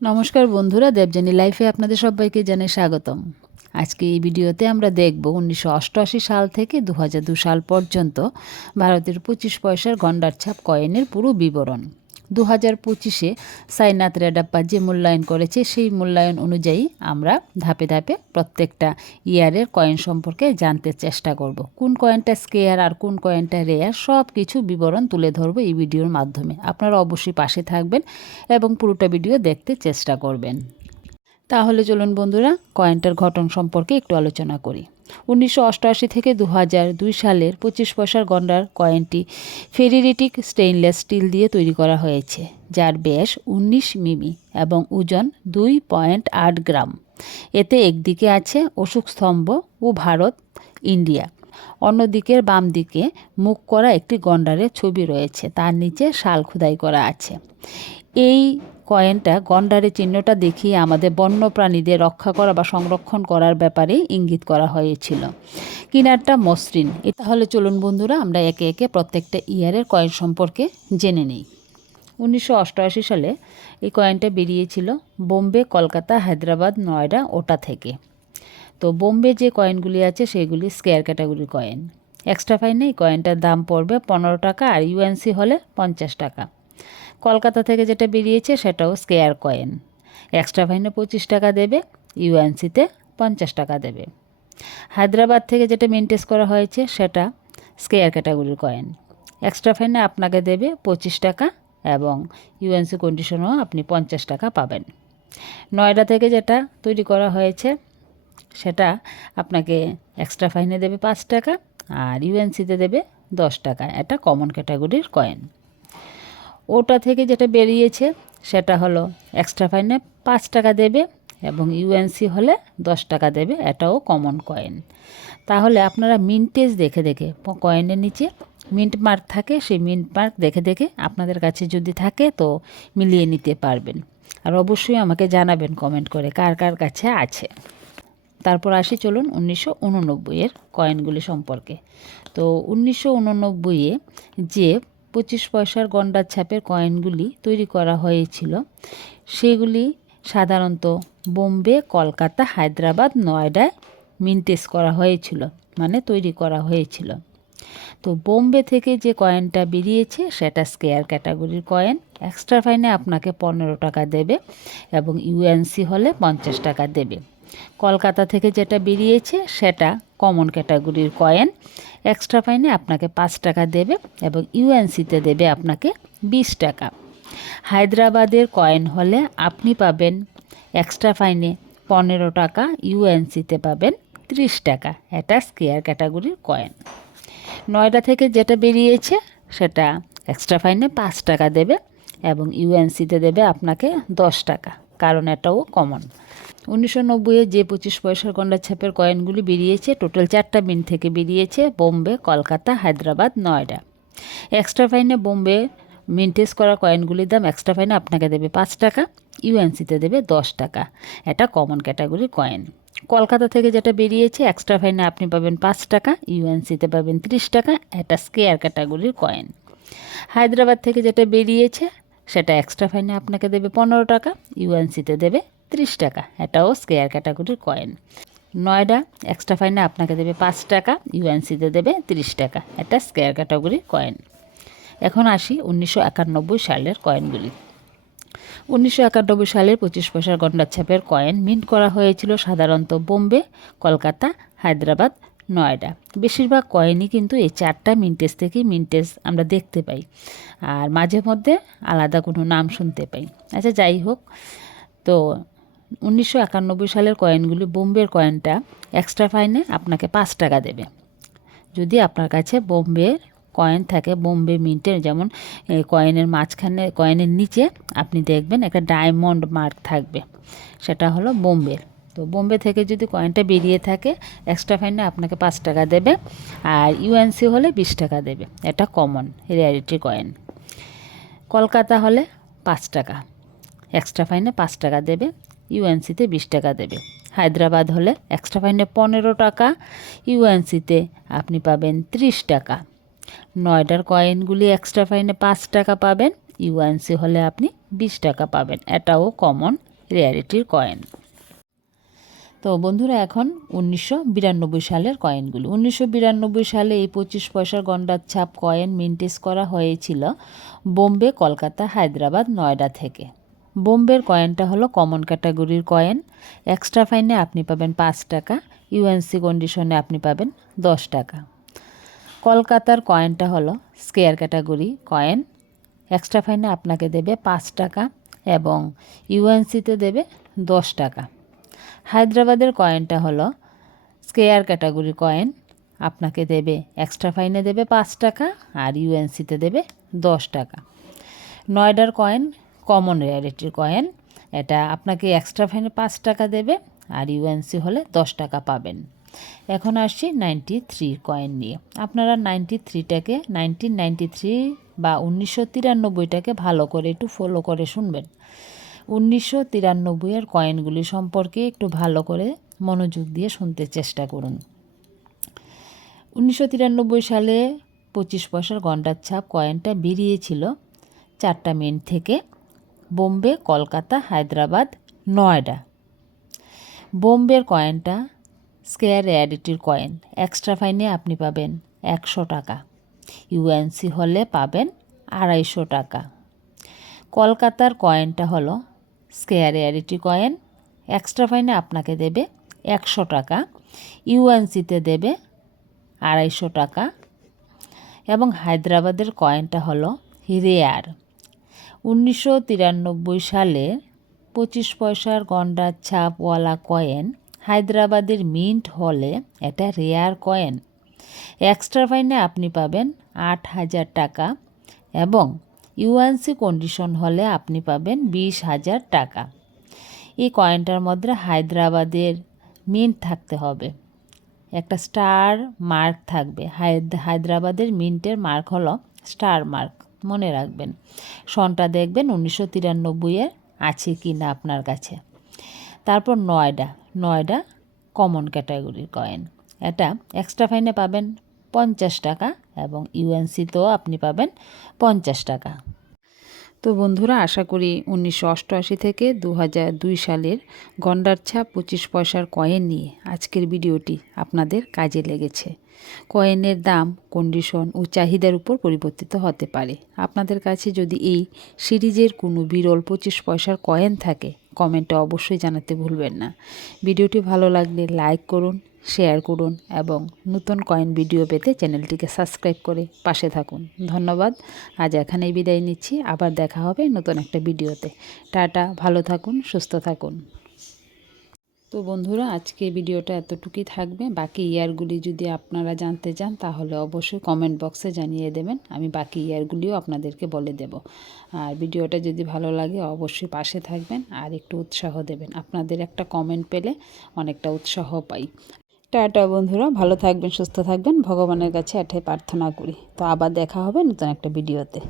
নমস্কার বন্ধুরা, দেবযানী লাইফে আপনাদের সবাইকে জানাই স্বাগতম। আজকে এই ভিডিওতে আমরা দেখব 1988 সাল থেকে 2002 সাল পর্যন্ত ভারতের 25 পয়সার গন্ডার ছাপ কয়েনের পুরো বিবরণ। 2025-এ সাইনাথ রেডাপ্পা যে মূল্যায়ন করেছে সেই মূল্যায়ন অনুযায়ী আমরা ধাপে ধাপে প্রত্যেকটা ইয়ারের কয়েন সম্পর্কে জানতে চেষ্টা করব। কোন কয়েনটা স্কেয়ার আর কোন কয়েনটা রেয়ার সব কিছু বিবরণ তুলে ধরবো এই ভিডিওর মাধ্যমে। আপনারা অবশ্যই পাশে থাকবেন এবং পুরোটা ভিডিও দেখতে চেষ্টা করবেন। তাহলে চলুন বন্ধুরা, কয়েনটার গঠন সম্পর্কে একটু আলোচনা করি। 1988 থেকে 2002 সালের 25 পয়সার গন্ডার কয়েনটি ফেরিরিটিক স্টেইনলেস স্টিল দিয়ে তৈরি করা হয়েছে, যার ব্যাস 19 মিমি এবং ওজন 2.8 গ্রাম। এতে একদিকে আছে অশোক স্তম্ভ ও ভারত ইন্ডিয়া, অন্যদিকের বাম দিকে মুখ করা একটি গন্ডারের ছবি রয়েছে, তার নিচে শাল খোদাই করা আছে। এই কয়েনটা গন্ডারের চিহ্নটা দেখিয়ে আমাদের বন্যপ্রাণীদের রক্ষা করা বা সংরক্ষণ করার ব্যাপারে ইঙ্গিত করা হয়েছিল। কিনারটা মসৃণ। তাহলে চলুন বন্ধুরা, আমরা একে একে প্রত্যেকটা ইয়ারের কয়েন সম্পর্কে জেনে নিই। 1988 সালে এই কয়েনটা বেরিয়েছিল বোম্বে, কলকাতা, হায়দ্রাবাদ, নয়ডা, ওটা থেকে। তো বোম্বে যে কয়েনগুলি আছে সেগুলি স্কোয়ার ক্যাটাগরির কয়েন। এক্সট্রা ফাইনে এই কয়েনটার দাম পড়বে 15 টাকা আর ইউএনসি হলে 50 টাকা। কলকাতা থেকে যেটা বেরিয়েছে সেটাও স্কোয়ার কয়েন। এক্সট্রা ফাইনে 25 টাকা দেবে, ইউএনসিতে 50 টাকা দেবে। হায়দ্রাবাদ থেকে যেটা মেনটেস করা হয়েছে সেটা স্কোয়ার ক্যাটাগরির কয়েন। এক্সট্রা ফাইনে আপনাকে দেবে 25 টাকা এবং ইউএনসি কন্ডিশনও আপনি 50 টাকা পাবেন। নয়ডা থেকে যেটা তৈরি করা হয়েছে সেটা আপনাকে এক্সট্রা ফাইনে দেবে 5 টাকা আর ইউএনসিতে দেবে 10 টাকা। এটা কমন ক্যাটাগরির কয়েন। ওটা থেকে যেটা বেরিয়েছে সেটা হলো এক্সট্রা ফাইনে 5 টাকা দেবে এবং ইউএনসি হলে 10 টাকা দেবে। এটাও কমন কয়েন। তাহলে আপনারা মিন্টেজ দেখে দেখে, কয়েনের নিচে মিন্ট মার্ক থাকে, সেই মিন্ট মার্ক দেখে দেখে আপনাদের কাছে যদি থাকে তো মিলিয়ে নিতে পারবেন। আর অবশ্যই আমাকে জানাবেন কমেন্ট করে কার কার কাছে আছে। তারপর আসি চলুন 1989-এর কয়েনগুলি সম্পর্কে। তো 1989-এ যে 25 পয়সার গন্ডার ছাপের কয়েনগুলি তৈরি করা হয়েছিল সেগুলি সাধারণত বোম্বে, কলকাতা, হায়দ্রাবাদ, নয়ডায় মিন্টেজ করা হয়েছিল, মানে তৈরি করা হয়েছিল। তো বোম্বে থেকে যে কয়েনটা বেরিয়েছে সেটা স্কোয়ার ক্যাটাগরির কয়েন। এক্সট্রা ফাইনে আপনাকে 15 টাকা দেবে এবং ইউএনসি হলে 50 টাকা দেবে। কলকাতা থেকে যেটা বেরিয়েছে সেটা কমন ক্যাটাগরির কয়েন। এক্সট্রা ফাইনে আপনাকে 5 টাকা দেবে এবং ইউএনসিতে দেবে আপনাকে 20 টাকা। হায়দ্রাবাদের কয়েন হলে আপনি পাবেন এক্সট্রা ফাইনে 15 টাকা, ইউএনসিতে পাবেন 30 টাকা। এটা স্কোয়ার ক্যাটাগরির কয়েন। নয়ডা থেকে যেটা বেরিয়েছে সেটা এক্সট্রা ফাইনে 5 টাকা দেবে এবং ইউএনসিতে দেবে আপনাকে 10 টাকা, কারণ এটাও কমন। 1990-এ যে 25 পয়সার গন্ডার ছাপের কয়েনগুলি বেরিয়েছে টোটাল 4টা মিন্ট থেকে বেরিয়েছে বোম্বে, কলকাতা, হায়দ্রাবাদ, নয়ডা। এক্সট্রা ফাইনে বোম্বে মিন্টেজ করা কয়েনগুলির দাম এক্সট্রা ফাইনে আপনাকে দেবে 5 টাকা, ইউএনসিতে দেবে 10 টাকা। এটা কমন ক্যাটাগরির কয়েন। কলকাতা থেকে যেটা বেরিয়েছে এক্সট্রা ফাইনে আপনি পাবেন 5 টাকা, ইউএনসিতে পাবেন 30 টাকা। এটা স্কোয়ার ক্যাটাগরির কয়েন। হায়দ্রাবাদ থেকে যেটা বেরিয়েছে সেটা এক্সট্রা ফাইনে আপনাকে দেবে 15 টাকা, ইউএনসিতে দেবে 30 টাকা। এটাও স্কোয়ার ক্যাটাগরির কয়েন। নয়ডা এক্সট্রা ফাইনে আপনাকে দেবে 5 টাকা, ইউএনসিতে দেবে 30 টাকা। এটা স্কোয়ার ক্যাটাগরির কয়েন। এখন আসি 1991 সালের কয়েনগুলি। 1991 সালের 25 পয়সার গন্ডার ছাপের কয়েন মিন্ট করা হয়েছিল সাধারণত বোম্বে, কলকাতা, হায়দ্রাবাদ, নয়ডা। বেশিরভাগ কয়েনই কিন্তু এই 4টা মিন্টেজ থেকেই মিন্টেজ আমরা দেখতে পাই, আর মাঝে মধ্যে আলাদা কোনো নাম শুনতে পাই। আচ্ছা, যাই হোক, তো 1991 সালের কয়েনগুলি, বোম্বের কয়েনটা এক্সট্রা ফাইনে আপনাকে 5 টাকা দেবে। যদি আপনার কাছে বোম্বে কয়েন থাকে, বোম্বে মিন্টের, যেমন কয়েনের মাঝখানে, কয়েনের নিচে আপনি দেখবেন একটা ডায়মন্ড মার্ক থাকবে, সেটা হলো বোম্বের। তো বোম্বে থেকে যদি কয়েনটা বেরিয়ে থাকে এক্সট্রা ফাইনে আপনাকে 5 টাকা দেবে আর ইউএনসি হলে 20 টাকা দেবে। এটা কমন রেয়ারিটি কয়েন। কলকাতা হলে 5 টাকা, এক্সট্রা ফাইনে 5 টাকা দেবে, ইউএনসিতে 20 টাকা দেবে। হায়দ্রাবাদ হলে এক্সট্রা ফাইনে 15 টাকা, ইউএনসিতে আপনি পাবেন 30 টাকা। নয়ডার কয়েনগুলি এক্সট্রা ফাইনে 5 টাকা পাবেন, ইউএনসি হলে আপনি 20 টাকা পাবেন। এটাও কমন রেয়ারিটির কয়েন। তো বন্ধুরা, এখন 1992 সালের কয়েনগুলি। 1992 সালে এই 25 পয়সার গন্ডার ছাপ কয়েন মিন্টেজ করা হয়েছিল বোম্বে, কলকাতা, হায়দ্রাবাদ, নয়ডা থেকে। বোম্বের কয়েনটা হলো কমন ক্যাটাগরির কয়েন। এক্সট্রা ফাইনে আপনি পাবেন 5 টাকা, ইউএনসি কন্ডিশনে আপনি পাবেন 10 টাকা। কলকাতার কয়েনটা হলো স্কেয়ার ক্যাটাগরি কয়েন। এক্সট্রা ফাইনে আপনাকে দেবে 5 টাকা এবং ইউএনসিতে দেবে 10 টাকা। হায়দ্রাবাদের কয়েনটা হলো স্কেয়ার ক্যাটাগরি কয়েন, আপনাকে দেবে এক্সট্রা ফাইনে দেবে 5 টাকা আর ইউএনসিতে দেবে 10 টাকা। নয়ডার কয়েন কমন রেয়ারিটির কয়েন, এটা আপনাকে এক্সট্রা ফাইনে 5 টাকা দেবে আর ইউএনসি হলে 10 টাকা পাবেন। এখন আসছি 93 কয়েন নিয়ে। আপনারা 93টাকে 1993 বা 1993টাকে ভালো করে একটু ফলো করে শুনবেন। 1993 এর কয়েনগুলি সম্পর্কে একটু ভালো করে মনোযোগ দিয়ে শুনতে চেষ্টা করুন। 1993 সালে 25 পয়সার গন্ডার ছাপ কয়েনটা বেরিয়েছিল 4টা মিন্ট থেকে, বোম্বে, কলকাতা, হায়দ্রাবাদ, নয়ডা। বোম্বের কয়েনটা স্কেয়ার রেয়ারিটির কয়েন। এক্সট্রা ফাইনে আপনি পাবেন 100 টাকা, ইউএনসি হলে পাবেন 250 টাকা। কলকাতার কয়েনটা হলো স্কেয়ার রেয়ারিটি কয়েন। এক্সট্রা ফাইনে আপনাকে দেবে 100 টাকা, ইউএনসিতে দেবে 250 টাকা। এবং হায়দ্রাবাদের কয়েনটা হলো রেয়ার। 1993 সালে 25 পয়সার গন্ডার ছাপওয়ালা কয়েন হায়দ্রাবাদের মিন্ট হলে এটা রেয়ার কয়েন। এক্সট্রা ফাইনে আপনি পাবেন 8,000 টাকা এবং ইউএনসি কন্ডিশন হলে আপনি পাবেন 20,000 টাকা। এই কয়েনটার মধ্যে হায়দ্রাবাদের মিন্ট থাকতে হবে, একটা স্টার মার্ক থাকবে। হায়দ্রাবাদের মিন্টের মার্ক হলো স্টার মার্ক, মনে রাখবেন। সনটা দেখবেন 1993-এর আছে কি না আপনার কাছে। তারপর নয়ডা কমন ক্যাটাগরির কয়েন, এটা এক্সট্রা ফাইনে পাবেন 50 টাকা এবং ইউএনসিতেও আপনি পাবেন 50 টাকা। তো বন্ধুরা, আশা করি 1988 থেকে 2002 সালের গন্ডার ছাপ 25 পয়সার কয়েন নিয়ে আজকের ভিডিওটি আপনাদের কাজে লেগেছে। কয়েনের দাম, কন্ডিশন ও চাহিদার উপর পরিবর্তিত হতে পারে। আপনাদের কাছে যদি এই সিরিজের কোনো বিরল 25 পয়সার কয়েন থাকে, কমেন্টে অবশ্যই জানাতে ভুলবেন না। ভিডিওটি ভালো লাগলে লাইক করুন, শেয়ার করুন এবং নতুন কয়েন ভিডিও পেতে চ্যানেলটিকে সাবস্ক্রাইব করে পাশে থাকুন। ধন্যবাদ। আজ এখানেই বিদায় নিচ্ছি, আবার দেখা হবে নতুন একটা ভিডিওতে। টাটা, ভালো থাকুন, সুস্থ থাকুন। তো বন্ধুরা, আজকে ভিডিওটা এতটুকুই থাকবে। বাকি ইয়ারগুলি যদি আপনারা জানতে চান তাহলে অবশ্যই কমেন্ট বক্সে জানিয়ে দেবেন, আমি বাকি ইয়ারগুলিও আপনাদেরকে বলে দেব। আর ভিডিওটা যদি ভালো লাগে অবশ্যই পাশে থাকবেন আর একটু উৎসাহ দেবেন। আপনাদের একটা কমেন্ট পেলে অনেকটা উৎসাহ পাই। টাটা বন্ধুরা, ভালো থাকবেন, সুস্থ থাকবেন, ভগবানের কাছে এটাই প্রার্থনা করি। তো আবার দেখা হবে নতুন একটা ভিডিওতে।